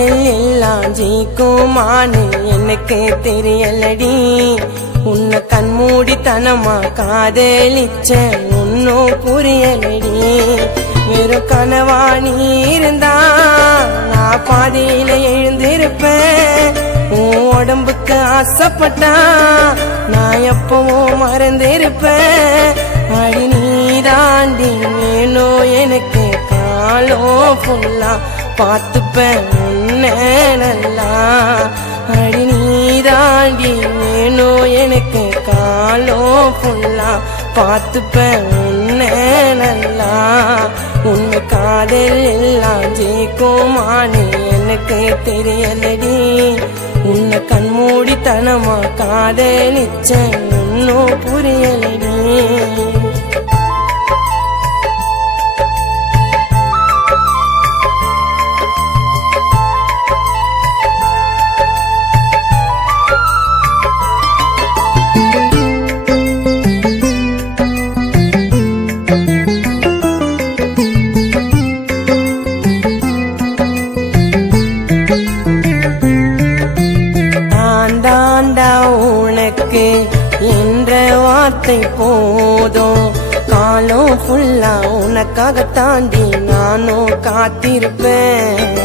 எல்லாம் ஜெயிக்குமான்னு எனக்கு தெரியலடி. உன்னை கண்மூடித்தனமா காதலிச்ச ஒன்னும் புரியலடி. வெறும் கனவா நீ இருந்தா நான் பாதையில எழுந்திருப்பேன். உன் உடம்புக்கு ஆசைப்பட்டா நான் எப்பவும் மறந்திருப்பேன். அடி நீ தாண்டி வேணும் எனக்கு காலம் ஃபுல்லா பார்த்துப்பேன் உன்னை நல்லா. அடி நீ தாண்டி வேணும் எனக்கு காலம் ஃபுல்லா பார்த்துப்பேன் உன்னை நல்லா. உண்மை காதல் எல்லாம் ஜெயிக்குமான்னு எனக்கு தெரியலடி. உன்னை கண்மூடித்தனமா காதலிச்ச ஒன்னும் புரியலடி. உனக்கு என்ற வார்த்தை போதும். காலம் ஃபுல்லா உனக்காக தாண்டி நானும் காத்திருப்பேன்.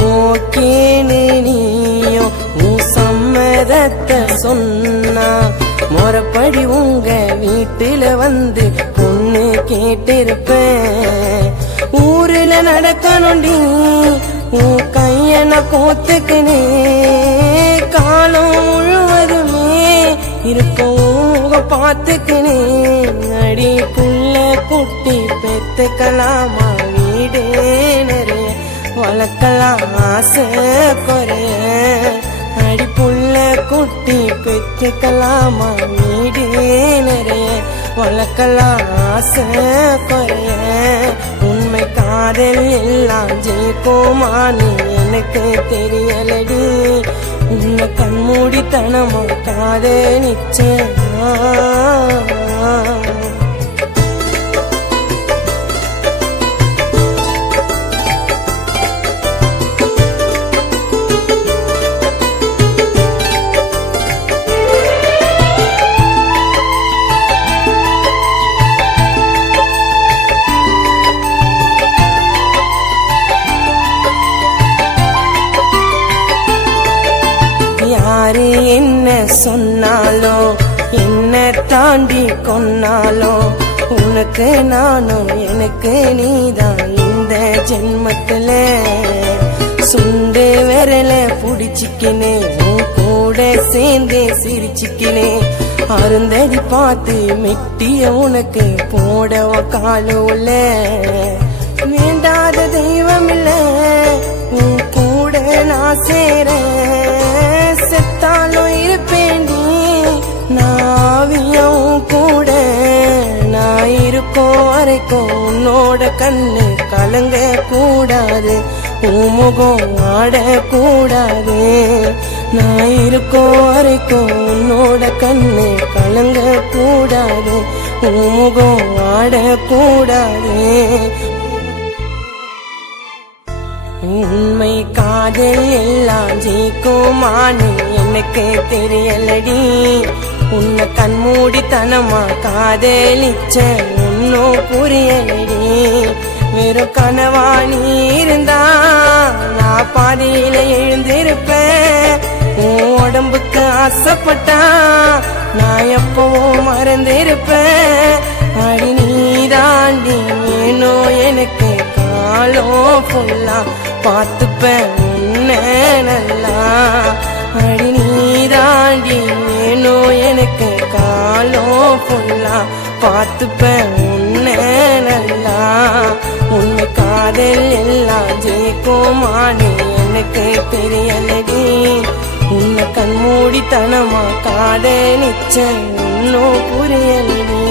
ஓகேன்னு நீயும் உன் சம்மதத்தை சொன்னா முறைப்படி உங்க வீட்டுல வந்து பொண்ணு கேட்டிருப்பேன். ஊருல நடக்கணுண்டி உன் கையன கோத்துக்குனே காலம் முழுவதுமே இருப்போங்க பார்த்துக்கினே. அடி புள்ள குட்டி பெத்துக்கலாமா வீடு நிறைய வளர்க்கலாம் ஆசை குறைய. அடி புள்ள குட்டி பெத்துக்கலாமா வீடு நிறைய வளர்க்கலாம் ஆசை குறைய. உண்மை காதல் எல்லாம் ஜெயிக்குமான்னு எனக்கு தெரியலடி. உன்னை கண்மூடித்தனமா காதலிச்ச யாரு என்ன சொன்னாலும் என்ன தாண்டி கொன்னாலும் உனக்கு நானும் எனக்கு நீதான் இந்த ஜென்மத்துல. சுண்டு விரல புடிச்சிக்கினே உன் கூட சேர்ந்தே சிரிச்சிக்கினே. அருந்தடி பார்த்து மெட்டிய உனக்கு போடவ காலுல. வேண்டாத தெய்வம் இல்ல உன் கூட நான் சேர. செத்தாலும் இருப்பேண்டி நாவியும் கூட. நான் இருக்கோம் வரைக்கும் உன்னோட கண்ணு கலங்க கூடாது. உன் முகம் ஆடக்கூடாது. நான் இருக்கோம் வரைக்கும் உன்னோட கண்ணு கலங்க கூடாது. உன் முகம் ஆடக்கூடாது. உண்மை காதல் எல்லாம் ஜெயிக்குமான்னு எனக்கு தெரியலடி. உன்னை கண்மூடித்தனமா காதலிச்ச ஒன்னும் புரியலடி. வெறும் கனவா நீ இருந்தா நான் பாதையில எழுந்திருப்பேன். உன் உடம்புக்கு ஆசைப்பட்டா நான் எப்பவும் மறந்திருப்பேன். அடி நீ தாண்டி வேணும் எனக்கு காலம் ஃபுல்லா பார்த்துப்பேன் உன்னை நல்லா. அடி நீ தாண்டி வேணும் எனக்கு காலம் ஃபுல்லா பார்த்துப்பேன் உன்னை நல்லா. உண்மை காதல் எல்லாம் ஜெயிக்குமானே எனக்கு தெரியலடி. உன்னை கண்மூடித்தனமா காதலிச்ச இன்னும் புரியலடி.